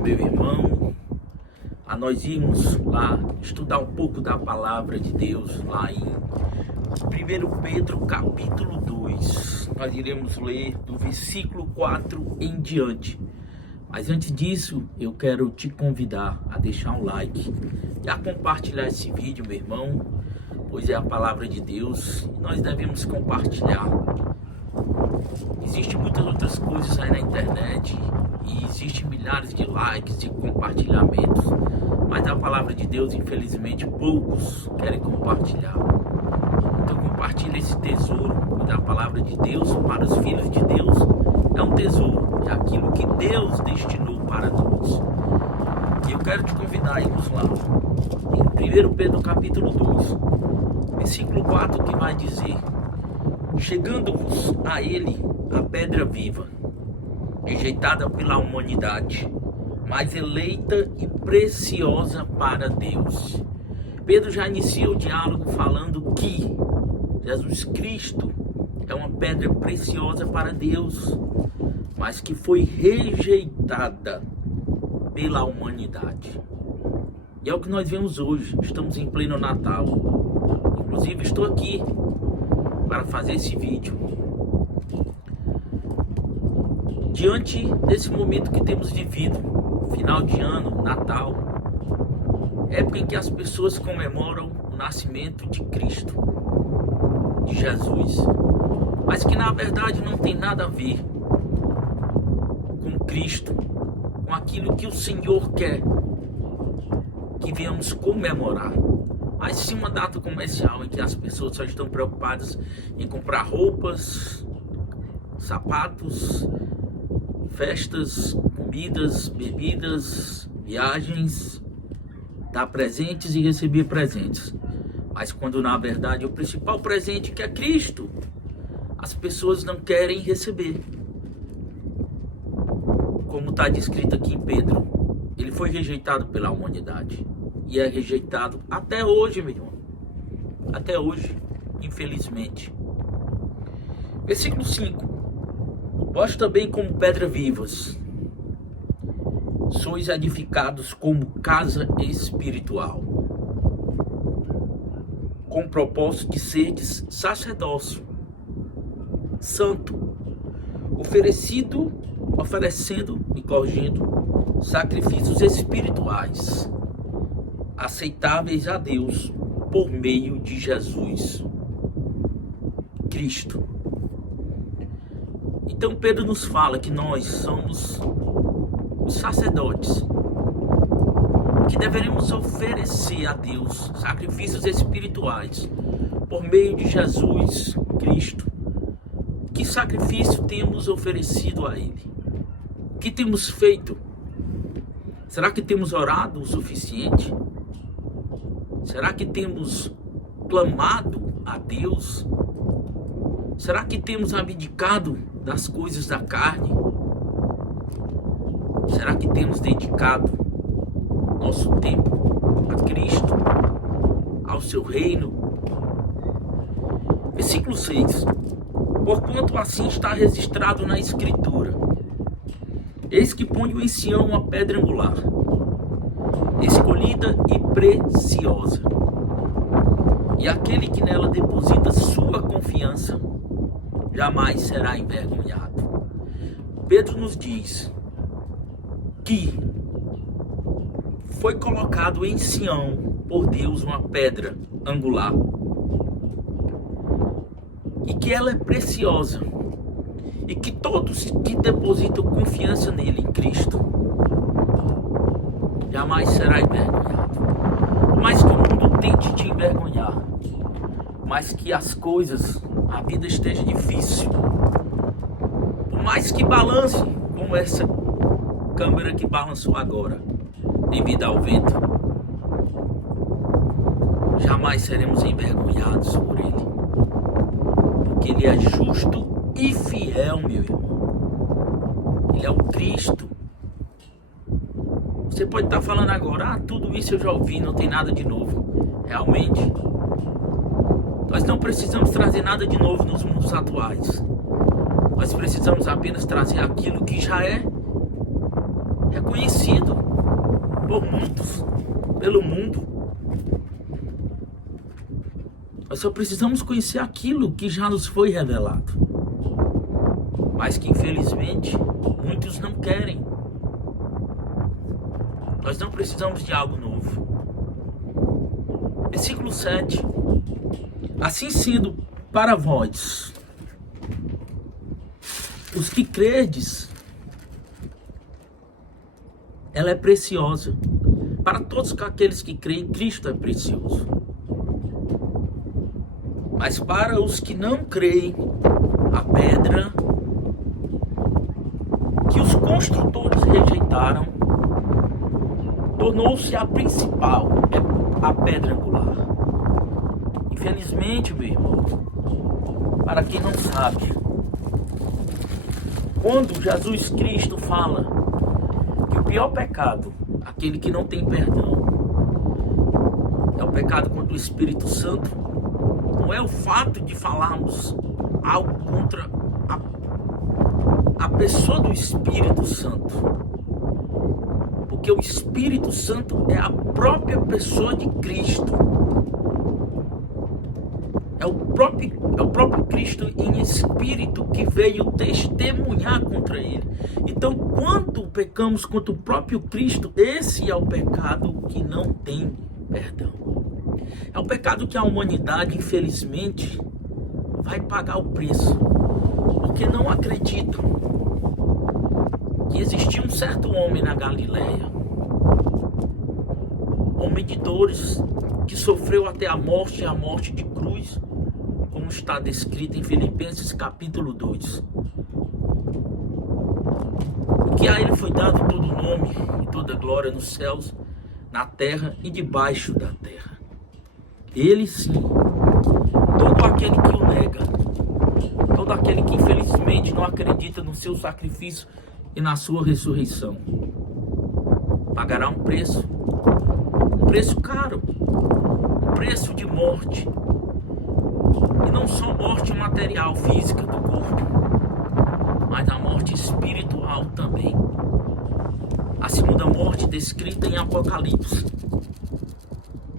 meu irmão, a nós irmos lá estudar um pouco da palavra de Deus, lá em 1 Pedro capítulo 2. Nós iremos ler do versículo 4 em diante. Mas antes disso, eu quero te convidar a deixar um like e a compartilhar esse vídeo, meu irmão, pois é a palavra de Deus e nós devemos compartilhar. Existem muitas outras coisas aí na internet e existem milhares de likes e compartilhamentos, mas a palavra de Deus, infelizmente, poucos querem compartilhar. Então compartilhe esse tesouro, pois a palavra de Deus para os filhos de Deus é um tesouro, é aquilo que Deus destinou para nós. E eu quero te convidar a irmos lá em 1 Pedro capítulo 2, versículo 4, que vai dizer: chegando-vos a ele a pedra viva, rejeitada pela humanidade, mas eleita e preciosa para Deus. Pedro já inicia o diálogo falando que Jesus Cristo é uma pedra preciosa para Deus, mas que foi rejeitada pela humanidade. E é o que nós vemos hoje. Estamos em pleno Natal. Inclusive estou aqui para fazer esse vídeo diante desse momento que temos vivido, final de ano, Natal, época em que as pessoas comemoram o nascimento de Cristo, de Jesus, mas que na verdade não tem nada a ver com Cristo, com aquilo que o Senhor quer que venhamos comemorar, mas sim uma data comercial em que as pessoas só estão preocupadas em comprar roupas, sapatos, festas, comidas, bebidas, viagens, dar presentes e receber presentes. Mas quando na verdade o principal presente, que é Cristo, as pessoas não querem receber. Como está descrito aqui em Pedro, ele foi rejeitado pela humanidade e é rejeitado até hoje, meu irmão. Até hoje, infelizmente. Versículo 5: vós também, como pedras vivas, sois edificados como casa espiritual, com o propósito de serdes sacerdócio santo, oferecendo e corrigindo sacrifícios espirituais, aceitáveis a Deus por meio de Jesus Cristo. Então Pedro nos fala que nós somos os sacerdotes, que deveremos oferecer a Deus sacrifícios espirituais por meio de Jesus Cristo. Que sacrifício temos oferecido a Ele? O que temos feito? Será que temos orado o suficiente? Será que temos clamado a Deus? Será que temos abdicado das coisas da carne? Será que temos dedicado nosso tempo a Cristo, ao seu reino? Versículo 6: porquanto assim está registrado na Escritura: eis que ponho em Sião uma pedra angular, escolhida e preciosa, e aquele que nela deposita sua confiança jamais será envergonhado. Pedro nos diz que foi colocado em Sião por Deus uma pedra angular e que ela é preciosa, e que todos que depositam confiança nele, em Cristo, jamais será envergonhado. Por mais que o mundo tente te envergonhar, mas que as coisas, a vida esteja difícil, por mais que balance, como essa câmera que balançou agora, devido ao vento, jamais seremos envergonhados por Ele, porque Ele é justo e fiel, meu irmão. Ele é o Cristo. Você pode estar falando agora: tudo isso eu já ouvi, não tem nada de novo. Realmente, nós não precisamos trazer nada de novo nos mundos atuais. Nós precisamos apenas trazer aquilo que já é reconhecido por muitos, pelo mundo. Nós só precisamos conhecer aquilo que já nos foi revelado, mas que infelizmente muitos não querem. Nós não precisamos de algo novo. Versículo 7. Assim sendo, para vós, os que credes, ela é preciosa. Para todos aqueles que creem, Cristo é precioso. Mas para os que não creem, a pedra que os construtores rejeitaram tornou-se a principal, a pedra angular. Infelizmente, meu irmão, para quem não sabe, quando Jesus Cristo fala que o pior pecado, aquele que não tem perdão, é o pecado contra o Espírito Santo, não é o fato de falarmos algo contra a pessoa do Espírito Santo, porque o Espírito Santo é a própria pessoa de Cristo. É o próprio Cristo em espírito que veio testemunhar contra ele. Então, quando pecamos contra o próprio Cristo, esse é o pecado que não tem perdão. É o pecado que a humanidade, infelizmente, vai pagar o preço, porque não acreditam que existia um certo homem na Galileia, homem de dores, que sofreu até a morte de cruz, como está descrito em Filipenses capítulo 2. Que a ele foi dado todo nome e toda glória nos céus, na terra e debaixo da terra. Ele sim, todo aquele que o nega, todo aquele que infelizmente não acredita no seu sacrifício e na sua ressurreição, pagará um preço caro, um preço de morte. E não só morte material, física do corpo, mas a morte espiritual também. A segunda morte descrita em Apocalipse.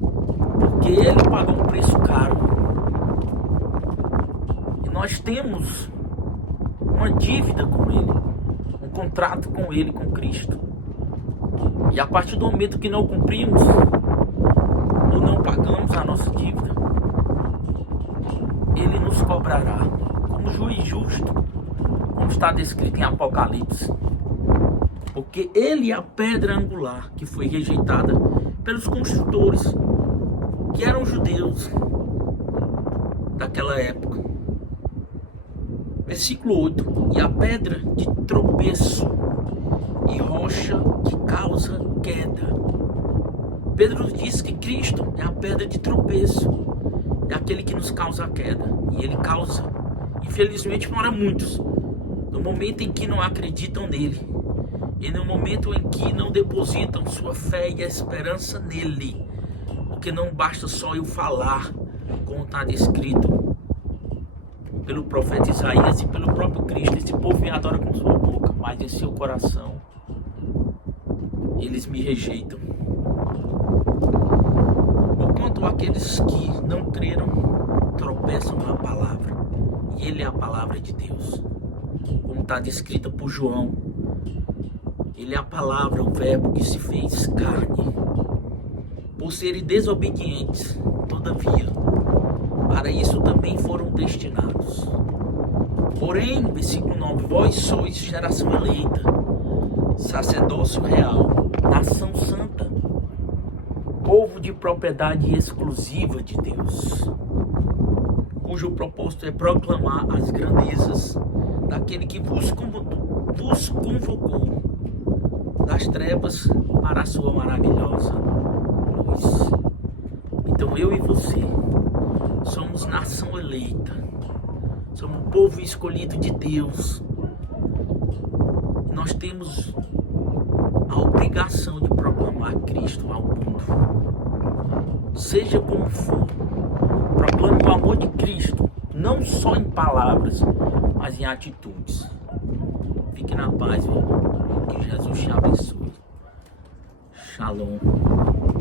Porque ele pagou um preço caro. E nós temos uma dívida com ele, um contrato com ele, com Cristo. E a partir do momento que não cumprimos ou não pagamos a nossa dívida, ele nos cobrará como juiz justo, como está descrito em Apocalipse. Porque ele é a pedra angular que foi rejeitada pelos construtores, que eram judeus daquela época. Versículo 8. E a pedra de tropeço e rocha que causa queda. Pedro diz que Cristo é a pedra de tropeço, é aquele que nos causa a queda. E ele causa, infelizmente, para muitos, no momento em que não acreditam nele, e no momento em que não depositam sua fé e a esperança nele. Porque não basta só eu falar, como está descrito pelo profeta Isaías e pelo próprio Cristo. Esse povo me adora com sua boca, mas em seu coração eles me rejeitam. Porquanto aqueles que não creram tropeçam na palavra, e ele é a palavra de Deus, como está descrita por João. Ele é a palavra, o verbo que se fez carne. Por serem desobedientes, todavia, para isso também foram destinados. Porém, versículo 9, vós sois geração eleita, sacerdócio real, nação santa, povo de propriedade exclusiva de Deus, cujo propósito é proclamar as grandezas daquele que vos convocou das trevas para a sua maravilhosa luz. Então eu e você somos nação eleita, somos povo escolhido de Deus. Nós temos a obrigação de proclamar Cristo ao mundo, seja como for. Proclame o amor de Cristo, não só em palavras, mas em atitudes. Fique na paz, meu irmão. Que Jesus te abençoe. Shalom.